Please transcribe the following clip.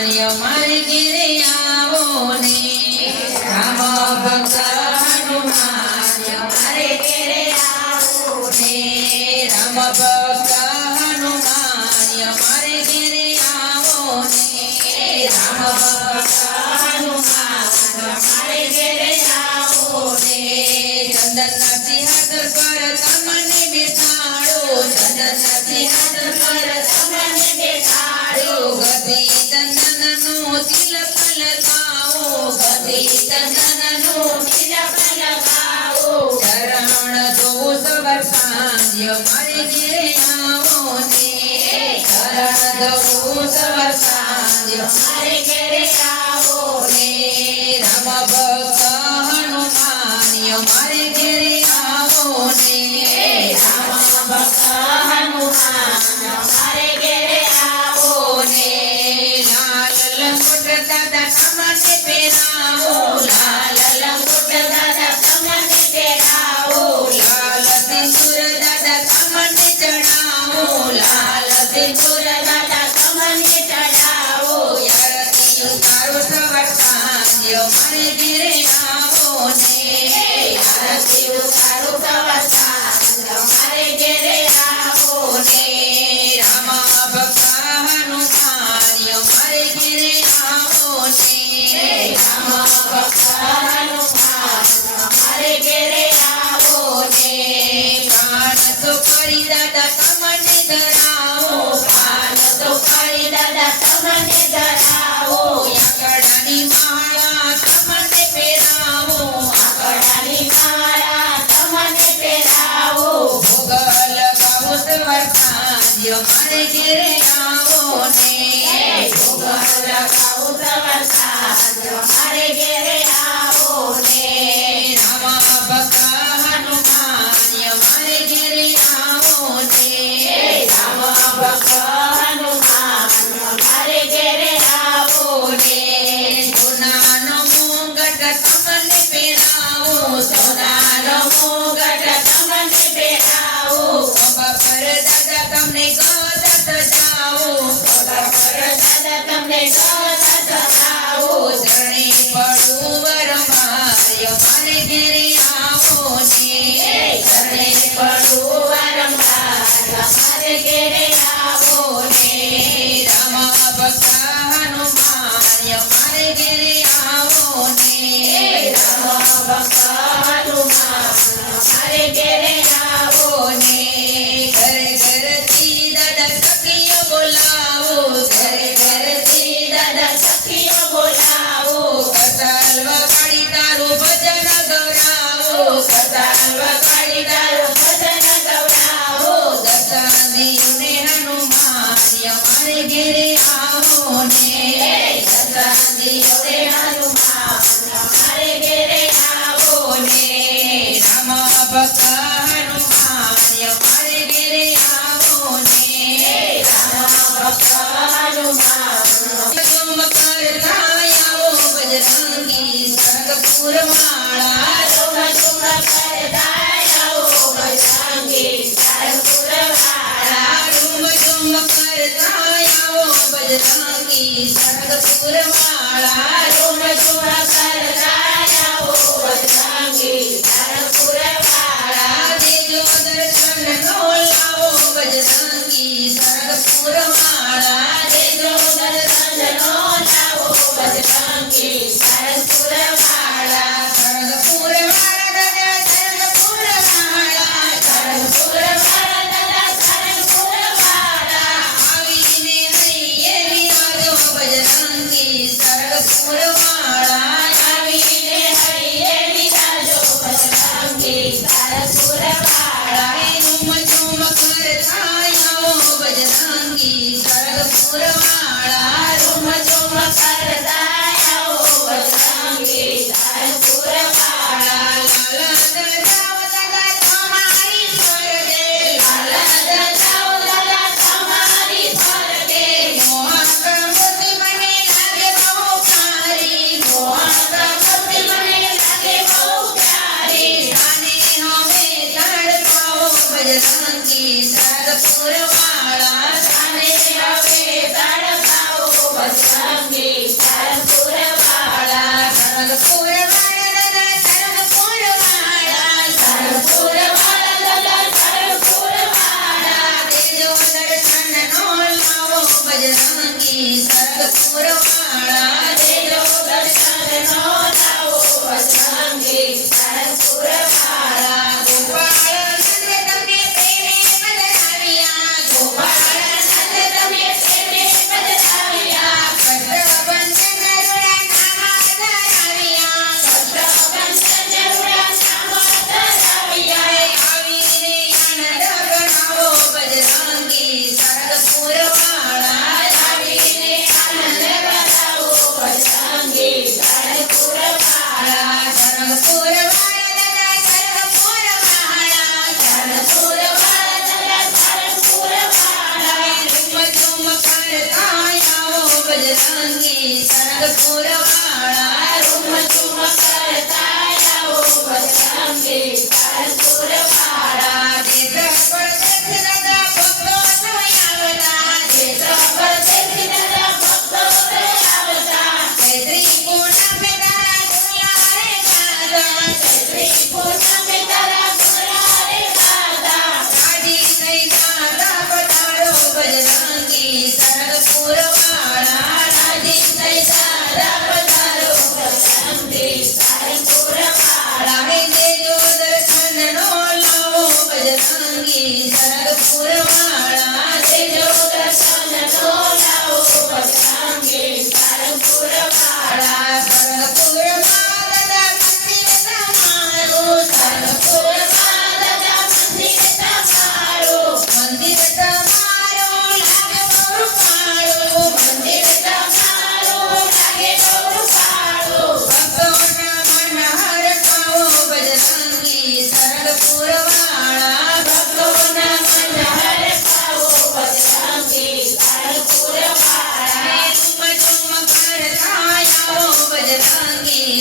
હનુમાન અમારે ઘેરે આવો ને રામ ભક્ત હનુમાન અમારે ઘેરે આવો ને રામ ભક્ત હનુમાન અમારે ઘેરે આવો ને રામ ભક્ત હનુમાન અમારે ઘેરે આવો ને ચંદનના સિંહાસન પર તમને બેસાડો ચંદનના સિંહાસન પર તમને બેસાડો ગતિ ચંદનનો તિલક લગાવો ગતિ ચંદનનો તિલક લગાવો ચરણ ધોવો સવાર સાંજ અમારે ઘેરે આવો ને ચરણ ધોવો સવાર સાંજ અમારે ઘેરે આવો ને રામ ભક્ત હનુમાન અમારે ઘેરે આવો ને રામ ભક્ત હનુમાન અમારે ઘેરે આવો ને લાલ લંગોટ દાદા તમને પહેરાવો લાલ લંગોટ દાદા તમને પહેરાવો લાલ સિંદૂર દાદા તમને ચડાવો લાલ સિંદૂર દાદા તમને ચડાવો આરતી ઉતારો સવાર સાંજ અમારે ઘેરે આવો ને આરતી ઉતારો સવાર સાંજ અમારે ઘેરે આવો ને રામ ભક્ત હનુમાન અમારે ઘેરે આવો ને રામ ભક્ત હનુમાન અમારે ઘેરે આવો ને પાન તો કરી દાદા તમને ધરાવો પાન તો કરી દાદા તમને ધરાવો આકડાની માળા તમને પહેરાવો આકડાની માળા તમને પહેરાવો ભોગ લગાવો સવાર સાંજ અમારે ઘેરે આવો ને ભોગ લગાવો સવાર સાંજ અમારે ઘેરે આવો ને રામ ભક્ત હનુમાન અમારે ઘેરે આવો ને રામ ભક્ત હનુમાન અમારે ઘેરે આવો ને સોનાનો મુગટ તમને પહેરાવો સોનાનો મુગટ તમને પહેરાવો ખભા પર દાદા તમને ગદા સજાવો ખભા પર દાદા તમને ગદા સજાવો ચરણે પડું વરમાય અમારે ઘેરે આવો ને ચરણે પડું વરમાય અમારે ઘેરે આવો ને રામ ભક્ત હનુમાન અમારે ઘેરે આવો ને રામ ભક્ત હનુમાન અમારે ઘેરે આવો ને ઘરે ઘરેથી દાદા સખીઓ બોલાવો ઘરે ઘરેથી દાદા સખીઓ બોલાવો કતાલ વગાડી તારું ભજન ગવરાવો કતાલ વગાડી તારું ભજન ગવરાવો દશાદીને હનુમાન અમારે ઘેરે આવો ને દશાદીને હનુમાન અમારે ઘેરે આવો ને રામ ભક્ત હનુમાન અમારે ઘેરે આવો ને રામ ભક્ત હનુમાન ઝુમ કરતા આવો બજરંગી સરગપુર માળા ઝુમ ઝુમ કરતા આવો બજરંગી સરગપુર માળા ઝુમ ઝુમ કરતા આવો બજરંગી સરગપુર માળા ઝુમ ઝુમ કરતા આવો બજરંગી સરગપુર માળા દેજો દર્શન નો લાવો બજરંગી સરગપુર માળા દેજો દર્શન નો લાવો બજરંગી સરગપુર માળા સરગપુર માળા દાદા સરગપુર માળા સરગપુર માળા દાદા સરગપુર માળા આવીને હૈયે વિરાજો બજરંગી સરગપુર માળા આવીને હૈયે વિરાજો બજરંગી સરગપુર માળા ઝુમ ઝુમ કરતા આવો બજરંગી સરગપુર માળા ઝુમ ઝુમ કરતા આવો બજરંગી સરગપુર માળા લાલા દજાઓ દાદા તમારી સ્વર્ગે લાલા દજાઓ દાદા તમારી સ્વર્ગે મોહક મૂર્તિ મને લાગે બહુ પ્યારી મોહક મૂર્તિ મને લાગે બહુ પ્યારી આને હવે તડપાવો બજરંગી સરગપુર માળા આને હવે તડપાવો બજરંગી સરગપુરવાળા દેજો દર્શનનો લાવો બજરંગી સરગપુરવાળા ગોપાળ નંદ તમને પ્રેમે પધરાવ્યા ગોપાળ નંદ તમને પ્રેમે પધરાવ્યા કષ્ટભંજન રૂડા નામ ધરાવ્યા કષ્ટભંજન રૂડા નામ ધરાવ્યા આવીને આનંદ ગણાવો બજરંગી સરગપુરવાળા આવીને આનંદ ગણાવો બજરંગી સરગપુરવાળા સરગપુરવાળા દાદા સરગપુરવાળા સરગપુરવાળા દાદા સરગપુરવાળા રૂમ ઝુમ કરતા આવો બજરંગી સરગપુરવાળા રૂમ ઝુમ કરતા આવો બજરંગી સરગપુરવાળા દેશ પરદેશ દાદા ભક્તો આવતા દેશ પરદેશ દાદા ભક્તો આવતા ચૈત્રી પૂનમે તારા ગુલારે ગાતા ચૈત્રી પૂનમે તારા ગુલારે ગાતા રાજી થઈ જાતા પધારો બજરંગી સરગપુરવાળા રાજી થઈ જાતા પધારો બજરંગી સરગપુરવાળા હે દેજો દર્શનનો લાવો બજરંગી સરગપુરવાળા દેજો દર્શનનો લાવો બજરંગી સરગપુરવાળા સરગપુરમાં દાદા મંદિર તમારું સરગપુરમાં દાદા મંદિર તમારું મંદિર તમારું લાગે બહુ રૂપાળું મંદિર તમારું લાગે બહુ રૂપાળું ભક્તોના મન હરખાવો બજરંગી સરગપુરવાળા ભક્તોના મન હરખાવો બજરંગી સરગપુરવાળા રૂમ ઝુમ કરતા આવો બજરંગી